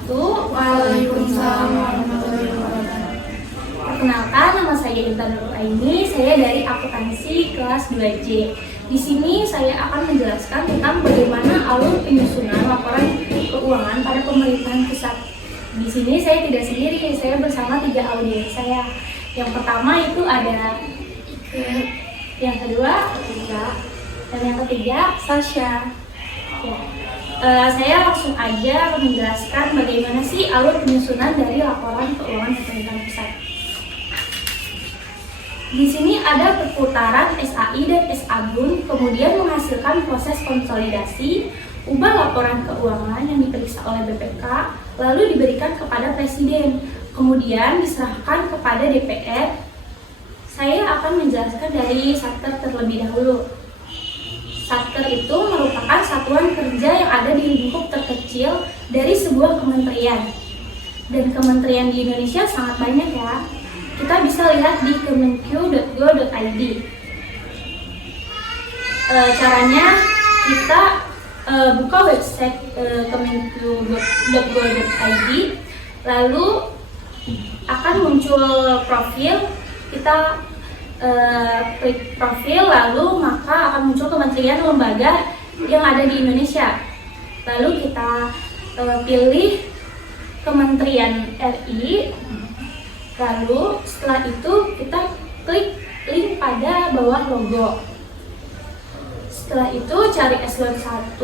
wabarakatuh. Waalaikumsalam warahmatullahi wabarakatuh. Perkenalkan, nama saya Intan Nuraini. Saya dari akuntansi kelas 2J. Di sini saya akan menjelaskan tentang bagaimana alur penyusunan laporan keuangan pada pemerintahan pusat. Di sini saya tidak sendiri, saya bersama 3 audiens saya. Yang pertama itu ada Ike, yang kedua Ika, dan yang ketiga Sasha. Ya. Saya langsung aja menjelaskan bagaimana sih alur penyusunan dari laporan keuangan pemerintahan pusat. Di sini ada perputaran SAI dan SABUN, kemudian menghasilkan proses konsolidasi, ubah laporan keuangan yang diperiksa oleh BPK, lalu diberikan kepada Presiden, kemudian diserahkan kepada DPR. Saya akan menjelaskan dari Satker terlebih dahulu. Satker itu merupakan satuan kerja yang ada di lingkup terkecil dari sebuah kementerian. Dan kementerian di Indonesia sangat banyak ya. Kita bisa lihat di kemenq.go.id. Caranya kita buka website kemenq.go.id, lalu akan muncul profil. Kita klik profil, lalu maka akan muncul kementerian lembaga yang ada di Indonesia. Lalu kita pilih Kementerian RI. Lalu setelah itu kita klik link pada bawah logo. Setelah itu cari eselon 1.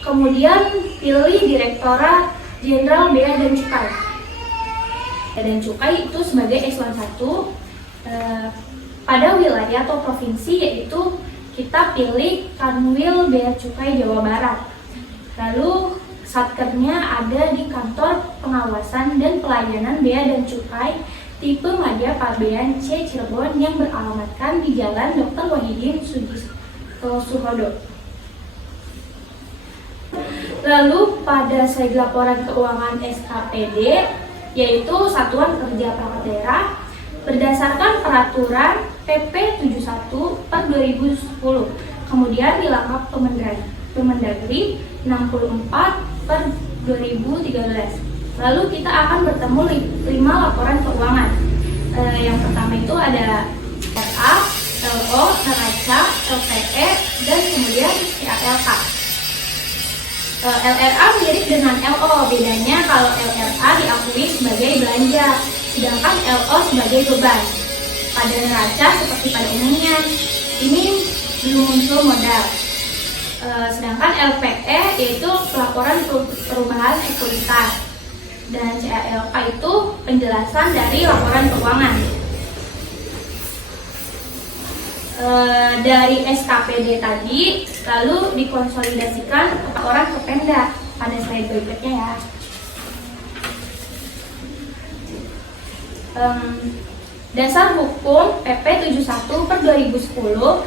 Kemudian pilih Direktorat Jenderal Bea dan Cukai. Bea dan Cukai itu sebagai eselon 1 pada wilayah atau provinsi, yaitu kita pilih Kanwil Bea Cukai Jawa Barat. Lalu satkernya ada di Kantor Pengawasan dan Pelayanan Bea dan Cukai tipe Madya Pabean C Cirebon yang beralamatkan di Jalan Dr. Wahidin Suhodo. Lalu pada slide laporan keuangan SKPD, yaitu Satuan Kerja Perangkat Daerah, berdasarkan peraturan PP 71 per 2010, kemudian dilengkapi Kemendagri 64 per 2013. Lalu kita akan bertemu 5 laporan keuangan. Yang pertama itu ada RA, LO, neraca, LPE, dan kemudian CALK. LRA mirip dengan LO, bedanya kalau LRA diakui sebagai belanja, sedangkan LO sebagai beban. Pada neraca seperti pada umumnya, ini belum muncul modal. Sedangkan LPE yaitu pelaporan perubahan ekuitas, dan CALK itu penjelasan dari laporan keuangan. Dari SKPD tadi lalu dikonsolidasikan laporan ke Pemda pada slide berikutnya ya. Dasar hukum PP 71 per 2010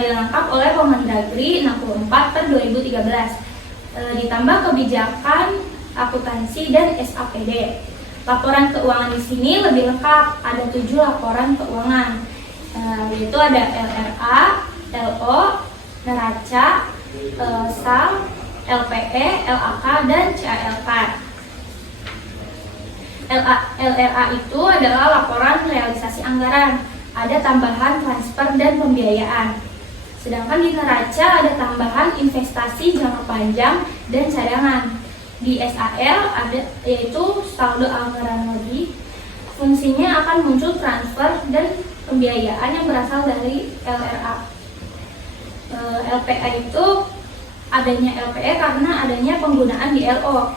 dilengkap oleh Kemendagri 64 per 2013, ditambah kebijakan akuntansi dan SAPD. Laporan keuangan di sini lebih lengkap, ada 7 laporan keuangan, yaitu ada LRA, LO, neraca, SAL, LPE, LAK, dan CALK. LRA itu adalah laporan realisasi anggaran, ada tambahan transfer dan pembiayaan. Sedangkan di neraca ada tambahan investasi jangka panjang dan cadangan. Di SAL ada yaitu saldo anggaran lebih. Fungsinya akan muncul transfer dan pembiayaan yang berasal dari LRA. LPE itu adanya LPE karena adanya penggunaan di LO.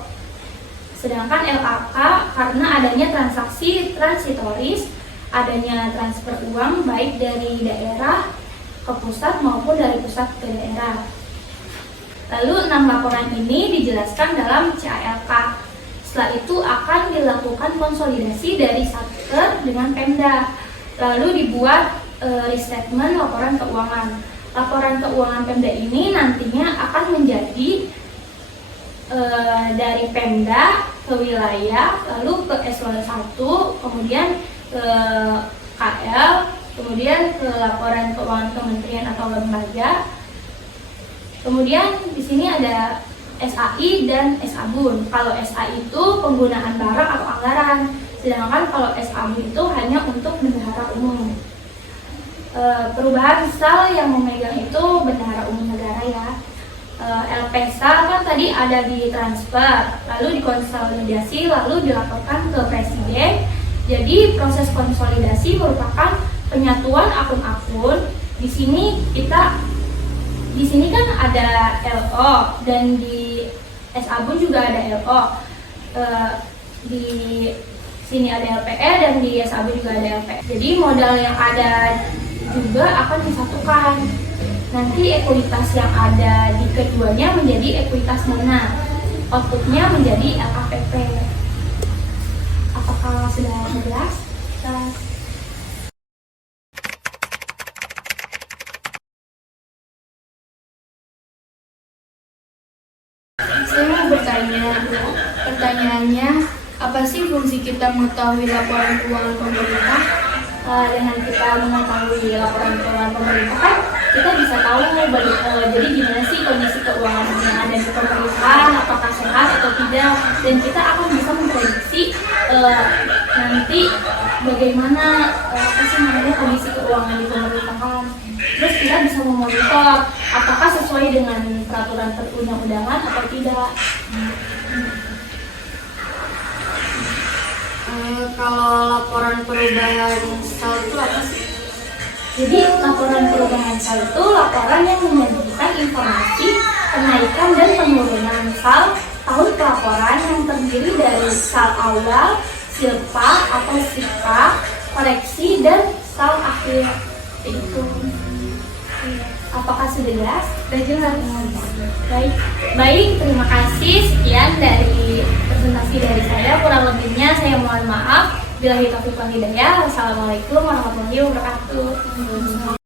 Sedangkan LAK karena adanya transaksi transitoris, adanya transfer uang baik dari daerah ke pusat maupun dari pusat ke daerah. Lalu 6 laporan ini dijelaskan dalam CALK. Setelah itu akan dilakukan konsolidasi dari Satker dengan Pemda. Lalu dibuat restatement laporan keuangan. Laporan keuangan Pemda ini nantinya akan menjadi dari Pemda ke wilayah, lalu ke eselon 1, kemudian ke KL, kemudian ke laporan keuangan kementerian atau lembaga. Kemudian di sini ada SAI dan SABUN. Kalau SAI itu penggunaan barang atau anggaran, sedangkan kalau SABUN itu hanya untuk bendahara umum. Perubahan sal yang memegang itu bendahara umum negara ya. LPSA kan tadi ada di transfer, lalu dikonsolidasi, lalu dilaporkan ke presiden. Jadi proses konsolidasi merupakan penyatuan akun-akun. Di sini kan ada LO dan di SABUN juga ada LO. Di sini ada LPE dan di SABUN juga ada LPE. Jadi modal yang ada juga akan disatukan. Nanti ekuitas yang ada di keduanya menjadi ekuitas mana? Outputnya menjadi LKPP. Apakah sudah jelas? Saya mau bertanya, pertanyaannya, apa sih fungsi kita mengetahui laporan keuangan pemerintah? Dengan kita mengetahui laporan keuangan pemerintah kan kita bisa tahu jadi gimana sih kondisi keuangan yang ada di pemerintahan, apakah sehat atau tidak, dan kita akan bisa memprediksi nanti bagaimana kondisi keuangan di pemerintahan. Terus kita bisa memonitor apakah sesuai dengan peraturan perundang-undangan atau tidak. Kalau laporan perubahan sal itu apa sih? Jadi laporan perubahan sal itu laporan yang menyajikan informasi kenaikan dan penurunan sal tahun pelaporan yang terdiri dari sal awal, silpa atau sika, koreksi, dan sal akhir. Itu. Apakah sudah jelas? Sudah jelas. Baik, terima kasih. Sekian dari presentasi dari saya. Kurang lebihnya saya mohon maaf. Billahi taufiq wal hidayah. Wassalamualaikum warahmatullahi wabarakatuh.